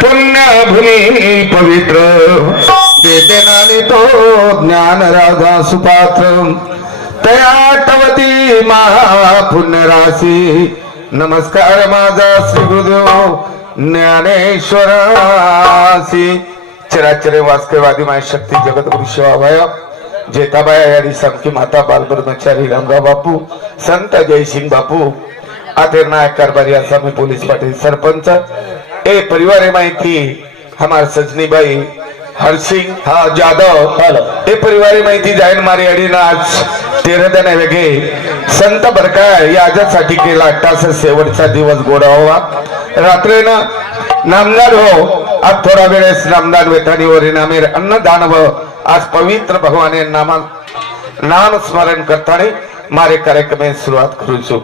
पुण्यभूमी पवित्र। चेतनाने तो ज्ञान राजा सुपात्र तयाटवती महापुण्यराशी। नमस्कार माझा श्री गुरुदेव ज्ञानेश्वरासी चराचरे वास्तववादी माय शक्ती जगद्गुरु शिवाबाया जेताबाया यारी समकी माता बालब्रह्मचारी रामराव बापू। संत जयसिंग बापू। आतेर नायक कारभारी आसामी पोलीस पाटील सरपंच. ए परिवार है माहिती. हमार सजनीबाई हरसिंग हा जाधव. ए परिवार है माहिती जाईन मारी अडीना आज तेरा जण वेगळे. संत बरका याच्यासाठी केला अट्टास शेवटचा दिवस गोडावा. रात्रीनं नामदार हो. आज थोडा वेळेस नामदान वेथानीवर नामेर अन्नदान व आज पवित्र भगवाने नामा नाम स्मरण करताना मारे कार्यक्रम सुरुवात करू छु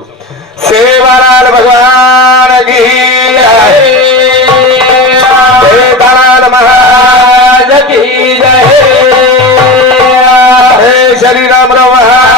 सेवालाल भगवान की जय। महाराज की जय। हे श्री राम महाराज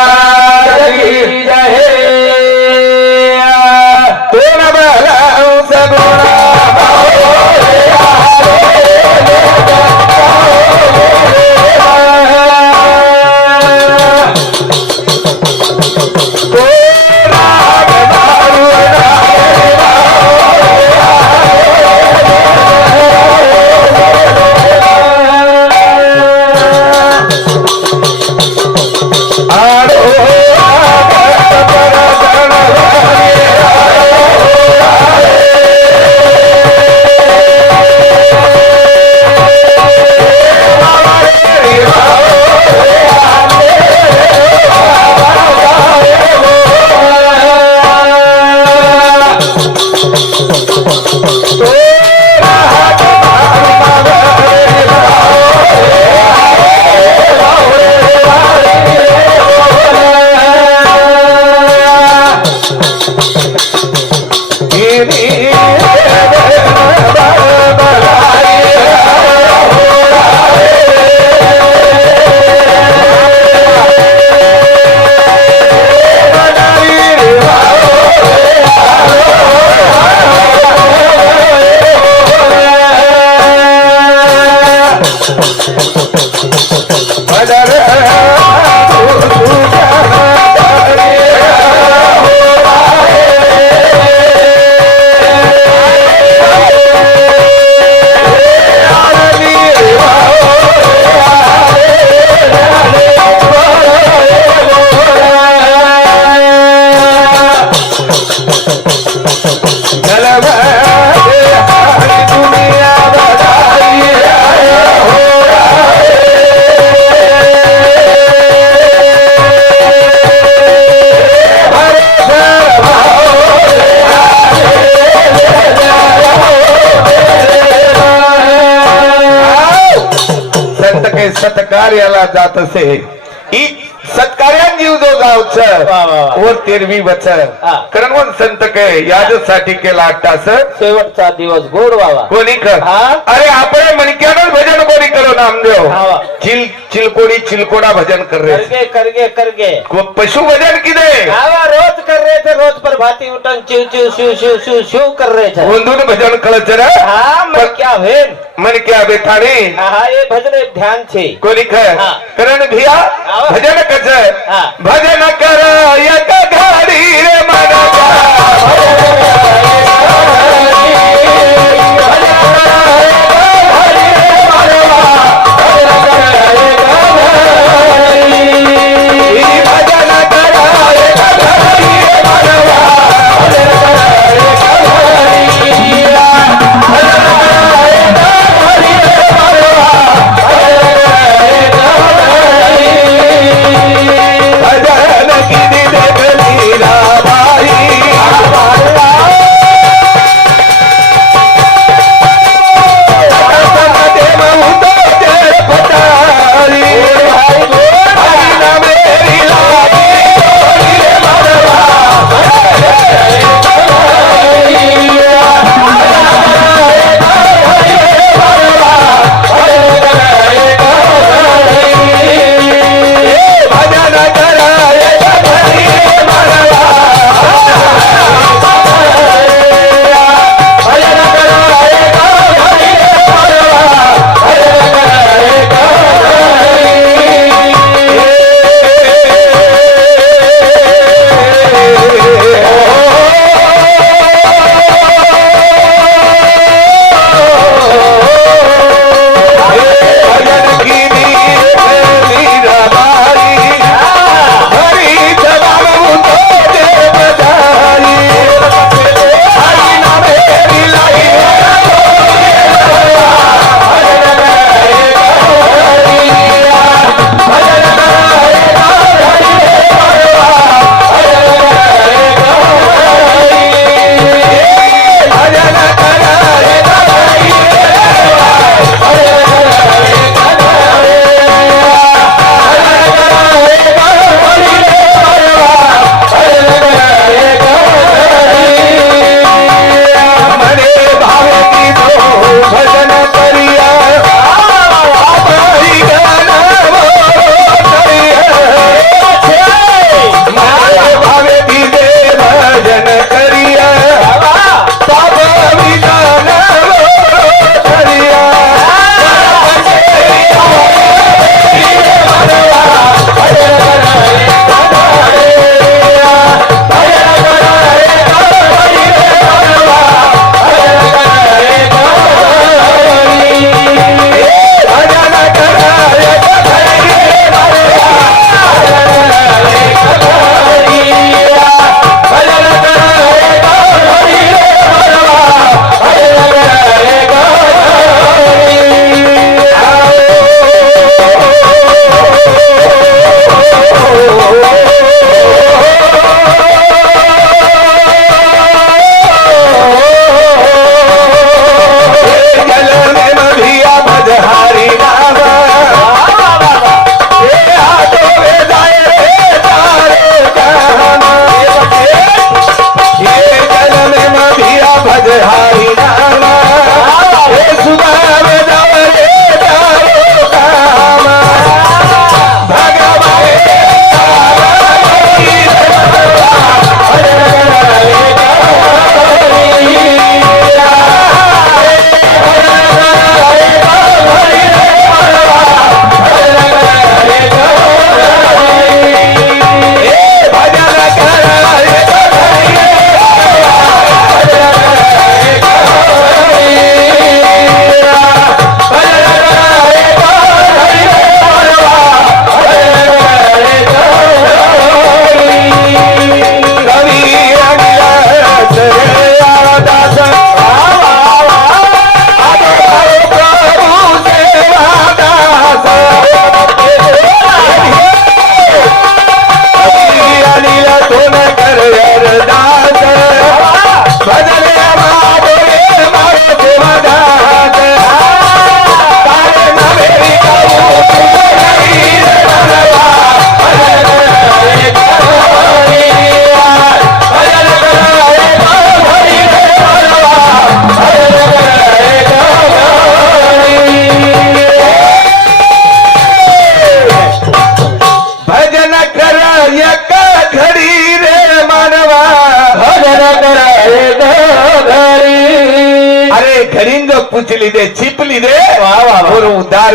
असे ही सत्कार्यान जीव जो वा, वा, वा. जावच वर तेरवी वच. कारण कोण संत काय याच्यासाठी केला अट्टास शेवटचा दिवस गोड व्हावा कोणी कर. अरे आपण मणक्यानं भजन कोणी करो नामदेव. चिल चिलकोडी चिलकोडा भजन कर रे. करगे करगे पशु भजन किदे? रहे थे रोज पर भाती उठन चिव चिव शिव शिव शिव शिव कर रहे थे। गोंधून भजन कळच रे हाँ मैं क्या भेन मन क्या बेथाणे हाँ ये भजन ध्यान छे कोणी खर हा. करण भिया. भजन कच हा. भजन कर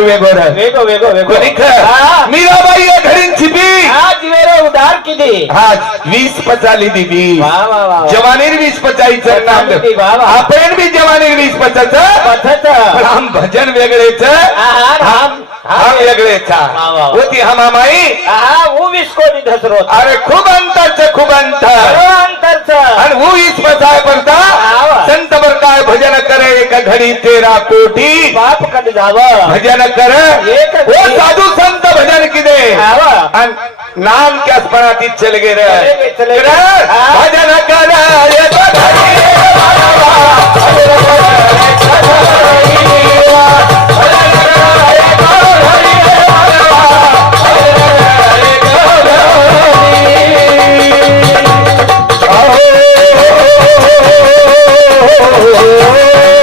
उदार वेगोर. वेगो वेगो वेगो. मीराबाई ये चिपी हा जिवेरो उधार किती हा वीस पचाली दी वीस वा वा वा. जवानीर वीस पचाईचं नाम. आपण बी जवानीर वीस पचाचं हम भजन वेगळेच. हा हम हम वेगळेच. होती हमामाई हा वो विस्कोनी धसरो अरे खूप अंतरच खूप अंतर. अंतरच. आणि वो वीस पचाय पडता बर काय भजन करे एका घडी तेरा कोटी? बाप कधी जावं. भजन कर. एक साधू संत भजन किदे? अन नाम क्या स्मरणात चल गे रे. भजन कर कारण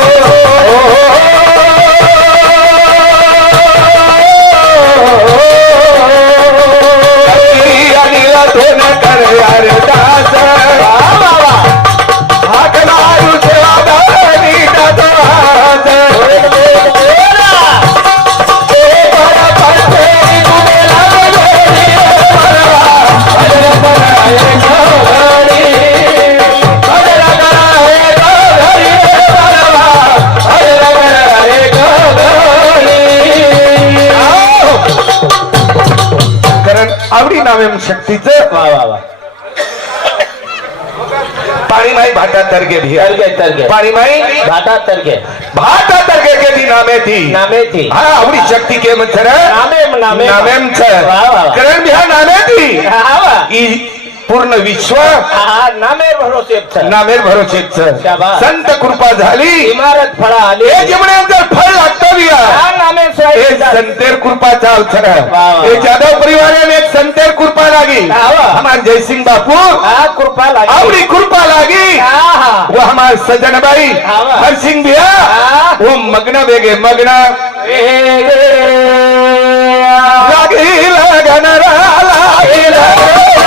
शक्तीचं? वा वा वा. पाणी माई भाटा तरगे भी. तरगे तरगे. पाणी माई भाटा तरगे. भाटा तरगे के दी नामे थी नामे थी हा आवडी शक्ती के मच्छर नामे नामे. वा वा कारण भी हा नामे थी हा पूर्ण विश्व. हा नामे भरोसे नामेर शाबास. संत कृपा झाली. इमारत फळा आली. हे जर फळ लागतं. बिया हा नामे हे सोय संतेर कृपा चाल छर वा, वा. हे जाधव परिवार में एक संतेर कृपा लागी हा, वा. हमार जयसिंह बापू हा कृपा लागली आवडी कृपा लागी हा हा वो हमार सजन भाई हा, वा. हरसिंह भैया हा. वो मग्न वेगे मग्न लागी लगन रा लागी लागी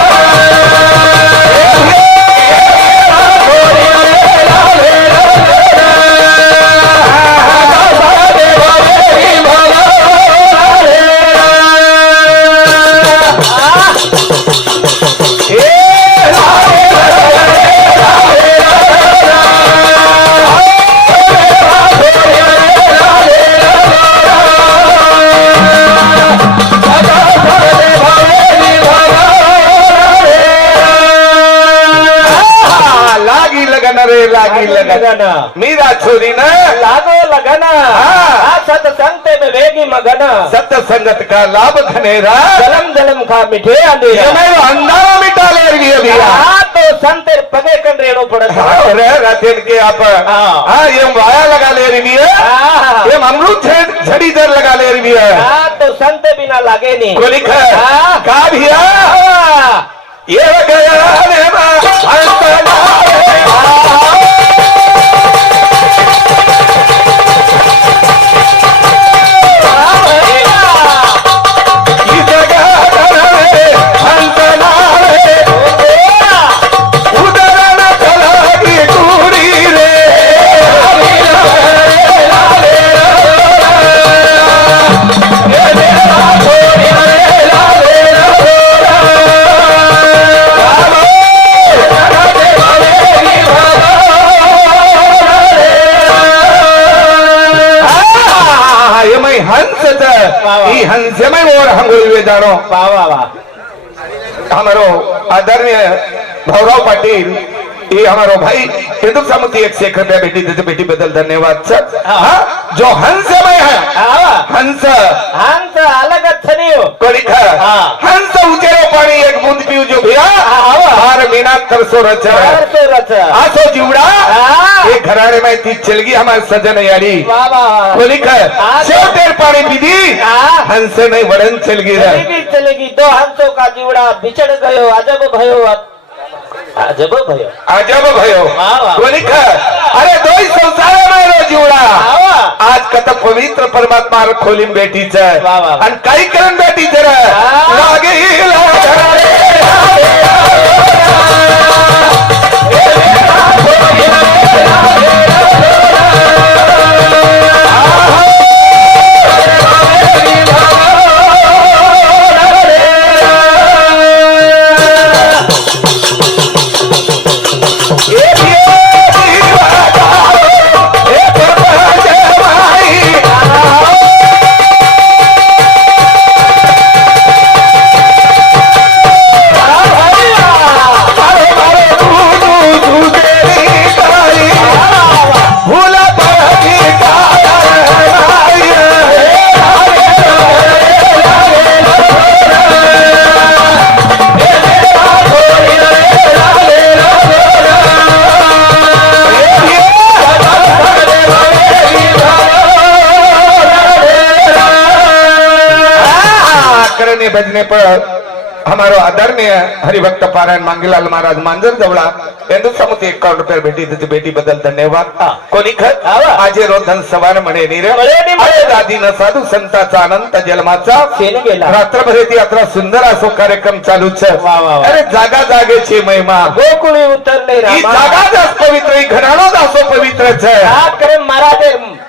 लागी लगन लगन मीरा छोरी न लागो लगन हा सत संगते में वेगी मगन सत संगत का लाभ खनेरा जलम जलम खा मिठे अंधेरा अंधारा मिटा ले रही है भैया हा तो संतेर पगे कन रेणो पडत हाँ, रे रातेन के आप हाँ। हाँ ये वाया लगा ले रही है ये अमरूद झड़ी दर लगा ले रही है हा तो संत बिना लागे नी को लिखा हाँ। का भैया ये गया अंतना हंगोई वे वा वा. हमारो आदरणीय भाऊराव पाटील ये हमारो भाई हिंदू समिति एक शेख रुपया बेटी देते बेटी बदल धन्यवाद सर। हाँ, जो हंसमय है। हा हंस। हंस अलगच छनियो को लिखा हाँ। हंस उचेरो पाणी एक बूंद पिऊ जो भिया हाँ। बार मीना तरसो रच. चार आसो जीवड़ा। ये घराने में थी चल गई हमारे सजन यारी. वा वा लिखा हाँ। शेवटेर पाणी पीधी हाँ। हंस नहीं वड़न चल गई चलेगी दो हंसों का जीवड़ा? बिछड़ गयो अजब भयो. अजब भयो. अजब भयो। को लिखा अरे दो ही संसार में जीवड़ा. आज कत पवित्र परमात्मा खोलीम वाह, वाह. आणि काही करण बेटीच रे. हा. ને બદને પણ અમારો આદરણીય હરિભક્ત પારાયણ માંગીલાલ મહારાજ માંજર જવડા એનું સમુદ્ર એકાવન રૂપિયા ભેટી દીધી ભેટી બદલ ધન્યવાદ કોની ખત આજે રોધન સવાર મળે નીરે અરે દાદી ના સાધુ સંતાचा અનંત જલમાचा રાત્રભરેથી યાત્રા સુંદર આસો કાર્યક્રમ ચાલू છે અરે જાગા જાગે છે મહિમા ગોકુળી ઉતરલે રામા જાગા દાસ પવિત્ર ઘરાણો દાસો પવિત્ર છે આ કરે મારા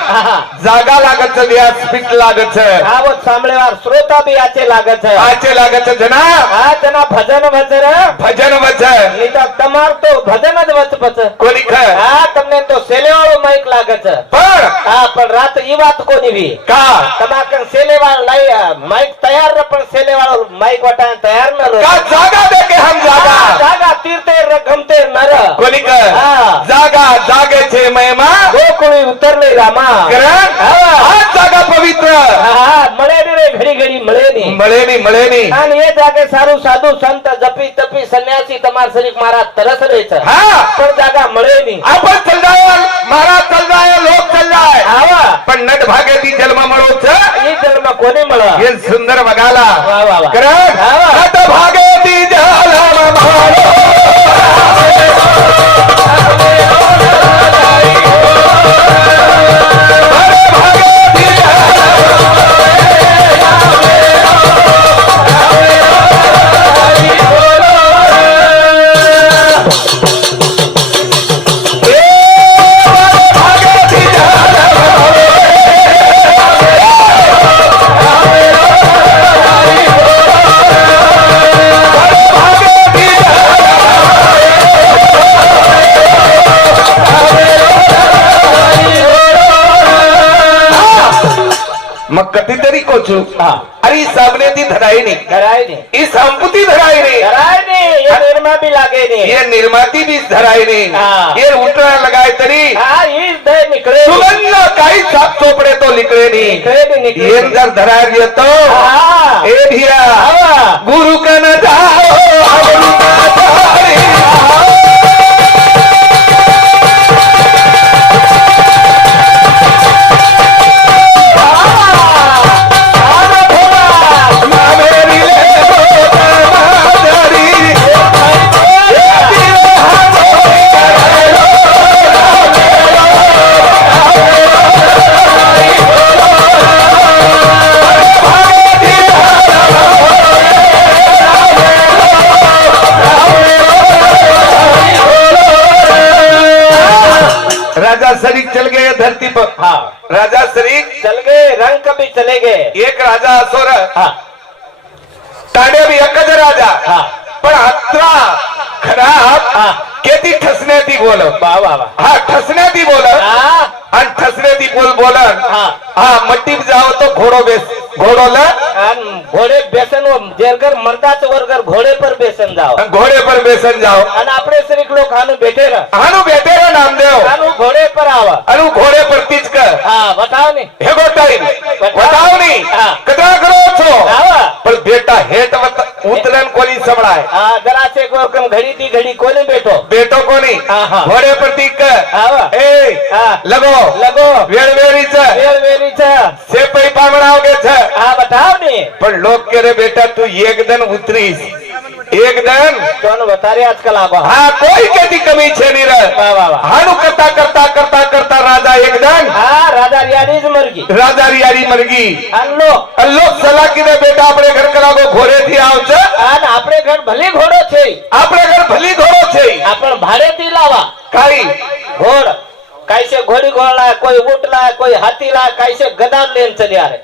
जागा लागत व्यासपीठ लागत આ वो સાંભળેવાર શ્રોતા બી આચે લાગે છે आचे लागत जनाब આ તેના ભજન વચર भजन वचन નહીં તો તમાર તો ભજન જ વચ પચ कोणी ख હા તમને તો સેલેવાળો માઈક લાગે છે पण હા પણ રાત ઈ વાત કોની વી का તમાર કન સેલેવાળો લઈ માઈક તૈયાર રે પણ સેલેવાળો માઈક વટાય તૈયાર ન રહે का जागा दे के हम जागा હા, જાગા તીર્થે ર ગમતે નર कोणी ख हाँ. जागा जागेचे महिमा ગોકુળી ઉતરલે રામા करण हाँ. आज जागा पवित्र હા, હા મળે ની રે ઘડી ઘડી મળે ની મળે ની મળે ની અને એ જાગે સારું સાધુ સંત જપી તપી સંન્યાસી તમાર શરીર મારા તરસ રહે છે હા પણ જાગા મળે ની आपण चल जाय महाराज चल जाय लोक चल जाय આવા पण नट भागेती जन्म મળો છે ઈ જન્મ કોને મળે हे सुंदर बघाला वा, वा, वा. करण हा, वा. नट अरे सामने दी धराई नहीं धराई नहीं इस संपत्ति धराई नहीं धराई नहीं ये निर्मा भी लागे नहीं ये निर्माती भी धराई नहीं ये उठना लगाए तरी इस दे निकले सुगंध काही साप चोपड़े तो निकले नहीं ये जर धराई दिए तो ए भिया गुरु का न હા राजा सरीक चल गए रंग कभी चले गए। एक राजा असोर हा। ताडे बी एकच राजा। हा। पण अत्रा खराब हा। केती ठसण्याती बोल। वाह वाह वाह। हा ठसण्याती बोल। हा। आणि ठसण्याती बोल बोलन हा। हा मट्टी जाव तो घोडो बेस घोड़ोला? घोड़े बेसन जेरगर मर्दाच वर्गर घोड़े पर बेसन जाओ घोड़े पर बेसन जाओ आणि आपले श्रीक लोक हानू भेटे ना. हानू भेटे ना नामदेव. हानू घोड़े पर आवा. अनु घोड़े पर तीच कर. हा बताओ नी हे गोटाई बताओ नी कधी સંભળાય હા જરા છે કોકમ ઘડી થી ઘડી કોને બેઠો બેઠો કોની ઘોડે પર ટીક એ લગો લગો વેળવેરી છે વેળવેરી છે સે પૈ પામણાવ કે છે હા બતાવ ને પણ લોક કે રે બેટા તું એક દન ઉતરીશ એક દન કોણ વધારે આજકાલ આવા હા કોઈ કેતી કમી છે ની રે હાડું કરતા કરતા કરતા કરતા રાજા એક દન હા રાજા રિયાડી જ મરગી राजा रियारी मरगी અને લો અને લોક સલાહ કીધે બેટા આપણે ઘર કલાકો ઘોડે થી આવશે અને આપણે ઘર ભલે ઘોડો છે આપણે ઘર ભલી ઘોડો છે આપણ ભાડેથી લાવા કાઈ ઘોડ કાઈ છે ઘોડી ઘોડ લાય કોઈ ઊંટ લાય કોઈ હાથી લાય કાઈ છે ગદા લેન ચલ્યા રે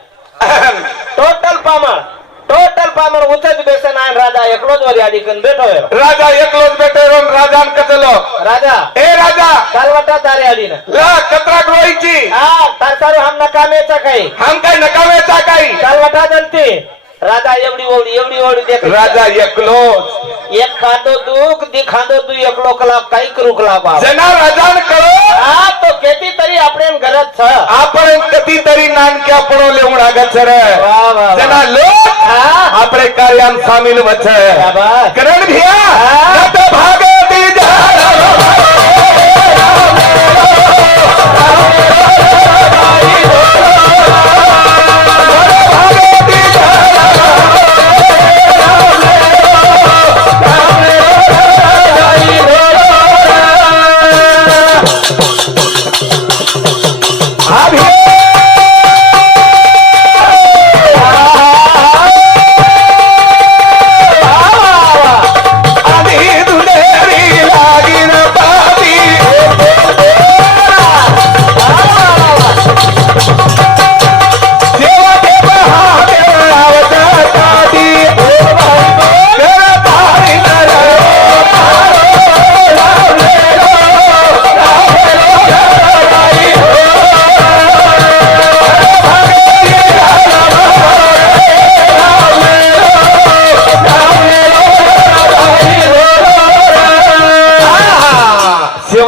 ટોટલ પામણ टोटल पामर उतेज बेसे नाइन राजा एकलोज वाली आदि कन बेठो राजा एकलोज बैठे रोन राजा न कतलो राजा. ए राजा! कलवटा तारे आदी ना. ला कतरा ग्रोइची हाँ तार सारे हम नकामे चाकई हम कई नकामे चाकई कलवटा जनते. રાધા એવડી ઓવડી એવડી ઓવડી દેખાય. રાધા એકલો એક ખાંડો દુખ દી ખાંડો તું એકલો કલા કઈ કરું કલા બાપ. જના રાજાન કરો હા તો કેતી તરી આપણે ઘરે છ. આપણે કતી તરી નાન કે આપણો લેવણ આગળ છે રે. વાહ લો આપણે કાર્યાન સામિલ વચ્ચે. કરણ ભિયા રાધા ભાગે દી જા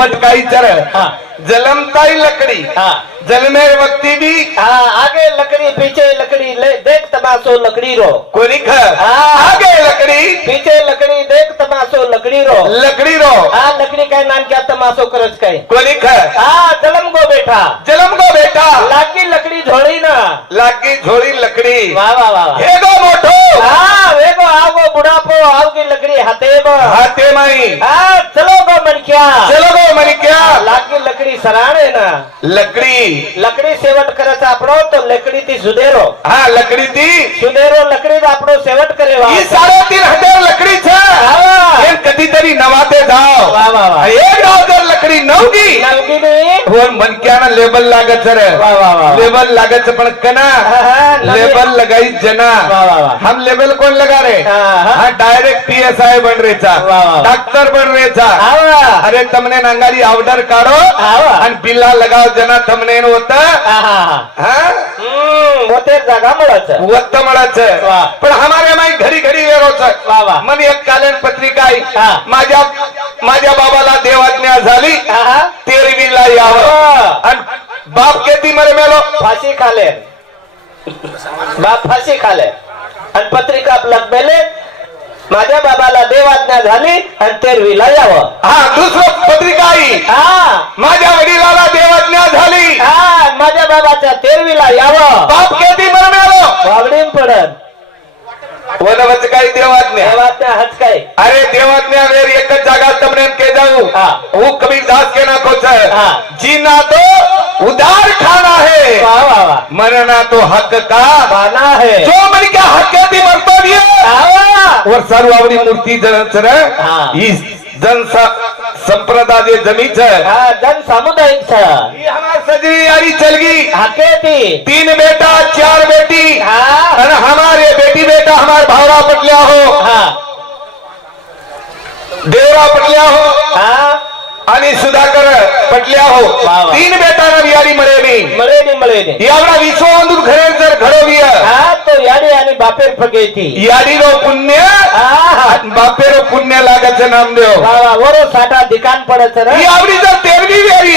शेवट काही जलमताई लकड़ी। जलमे वक्ती भी हाँ आगे लकड़ी पीछे लकड़ी ले देख तमाशो लकड़ी रो। कोनी खर आगे लकड़ी। पीछे लकड़ी देख तमाशो लकड़ी रो। लकड़ी रो। हाँ लकड़ी का नाम क्या तमाशो करज का कोनी खर हाँ जलम को बैठा। जलम को बैठा। लाकी लकड़ी झोड़ी ना। लाकी झोड़ी लकड़ी। वाह वाह वाह हे गो मोठो। हाँ हे गो आवो बुढ़ापो आवगी लकड़ी हाथे में हाथे माई। हाँ चलो गो मन चलो गो मन क्या लाकी लकड़ी લકડી સરાણે ના લકડી લકડી સેવટ કરે છે આપણો તો લકડી થી સુધેરો હા લકડી થી સુધેરો લકડી આપણો સેવટ કરેવા ઈ સાડા તીન હજાર લકડી છે હા કદી તરી નવાતે જાઓ વાહ વાહ એક રાવદર લકડી નવગી નવગી ની હોર મનક્યાના લેબલ લાગે છે રે વાહ વાહ લેબલ લાગે છે પણ કના લેબલ લગાઈ જના વાહ વાહ હમ લેબલ કોણ લગા રે હા ડાયરેક્ટ પીએસઆઈ બન રે છે ડોક્ટર બન રે છે અરે તમને નંગારી આવડર કાઢો आणि बिल्ला लगाव जना थमने होत. जागा मळाच. वत्त मळाच. पण हमारे माई घरी घरी वेळोच मन एक कालन पत्रिका आहे माझ्या माझ्या बाबाला देवाज्ञा झाली. तेरवीला यावं. आणि बाप केती मरे मेलो? फाशी खाले. बाप फाशी खाले. आणि पत्रिका आपल्याला मेले. माझ्या बाबाला देवाज्ञा झाली आणि तेरवीला यावं. हा दुसरं पत्रिका आई हा. माझ्या वडिलाला देवाज्ञा झाली. हा माझ्या बाबाच्या तेरवीला यावं. बाप किती मरे मेलो वावडीन पडत. वनवच काही देवाज्ञा? देवाज्ञा हच काय? अरे देवाज्ञा वेर एकच जागा तमने के जाऊ. हा. वो कबीर दास के ना कोच हा. जीना तो उदार खाना है। मरना तो हक का। बाना है। जो मन क्या हक ती मर्तव्य आवा. वर सर्व आवडी मूर्ती जन हा. ही जन संप्रदाय जे जमीच हा जन सामुदायिक छ। हमार सजरी यारी चल गई। हाकेती तीन बेटा चार बेटी। हा। और हमारे बेटी बेटा हमारे भावरा पटल्या हो। हा। देवरा पटल्या हो। हा। आणि ಸುಧಾಕರ್ ಪಟ್ಲೆ ಆಹೋ ತೀನ್ ಬೇಟಾನ ವಿಯಾರಿ ಮರೇನಿ ಮರೇನಿ ಮರೇನಿ ಯಾವರ ವಿಶ್ವ ಒಂದು ಘರೆ ಜರ್ ಘಡವಿಯ ಹಾ ತೋ ಯಾಡಿ ಆನಿ ಬಾಪೇರ್ ಪಗೈತಿ ಯಾಡಿ ರೋ ಪುಣ್ಯ ಬಾಪೇರ ಪುಣ್ಯ लागत नाम देव वरो साटा दुकान पडत रे यावरी जर तेरवी वेरी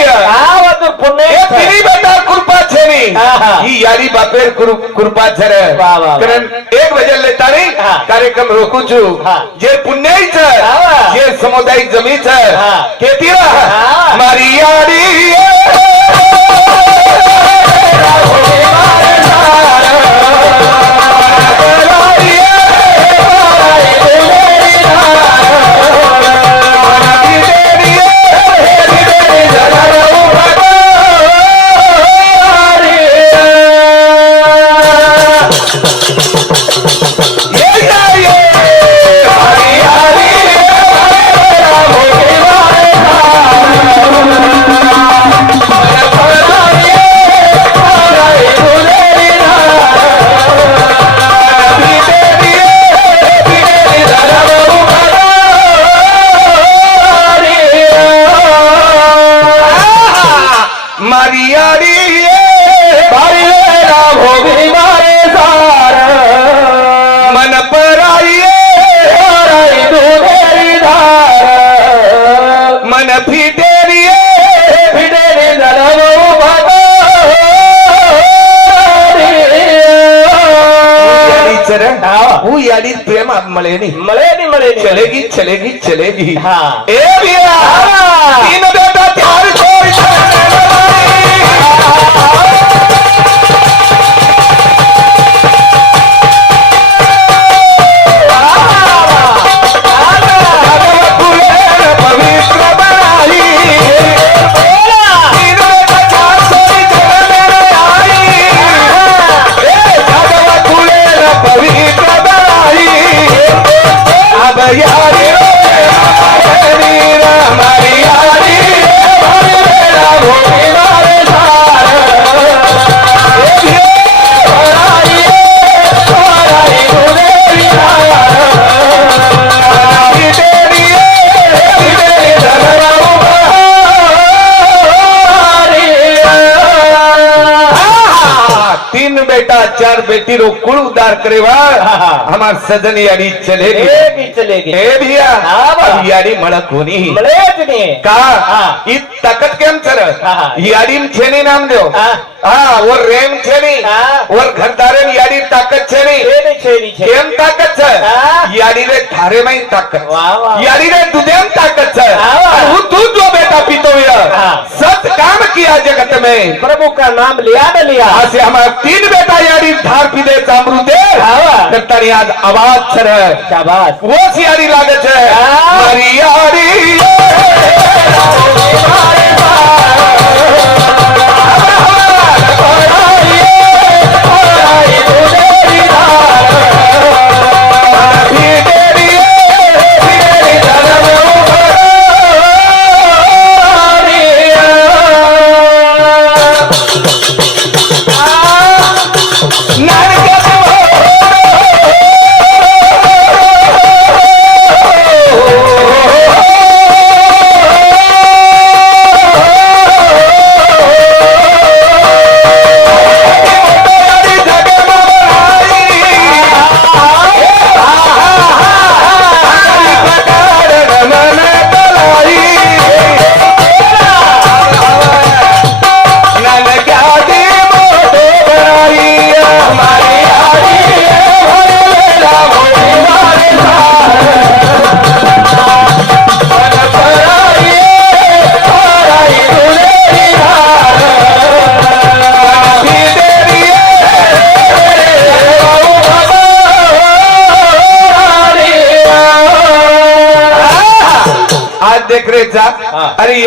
पुण्य हे बेटा कृपा छेनी ही यारी बापेर कृपा छरे कारण एक वजन लेतानी कार्यक्रम रोकू जे पुण्यई जे समुदाय जमी छे केती हा. मळेनी मळेनी मळेनी चलेगी चलेगी चलेगी हाँ ए भैया तीन बेटा चार उद्धार करेवा हमार सजन यारी चले गए भी चले गए भैया अब यारी मड़क होनी ही। मड़ा नहीं का? इत तकत ताकत केम चल। यानी छेने नाम दो હા ઓર રેમ છે ની ઓર ઘરદારે યાડી તાકાત છે ની કેમ તાકાત છે યાડી રે ધારે માં તાકાત યાડી રે દુધેમ તાકાત છે હું દૂધ જો બેટા પીતો યાર સત કામ किया जगत में. प्रभु का नाम लिया न लिया? से हमारा तीन बेटा यारी धार पी दे अमृत तारी आज आवाज छर आवाज वो सियारी लागत है. हमारी यारी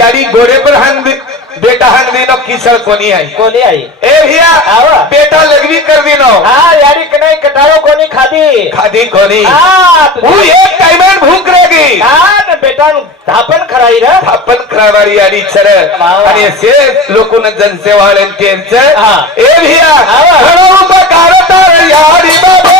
गाडी घोड़े पर हन बेटा हन देनो कीसर कोनी आई कोनी आई ए भैया बेटा लगवी कर दिन हां यारी कने कटारो कोनी खादी खादी कोनी हां एक टाइमन भूख रहेगी हां बेटा धापन खराई रे धापन खरावारी आणि चर आणि से लोकन जनसेवा त्यांचे ए भैया घडो उभा कारता यारी बाबा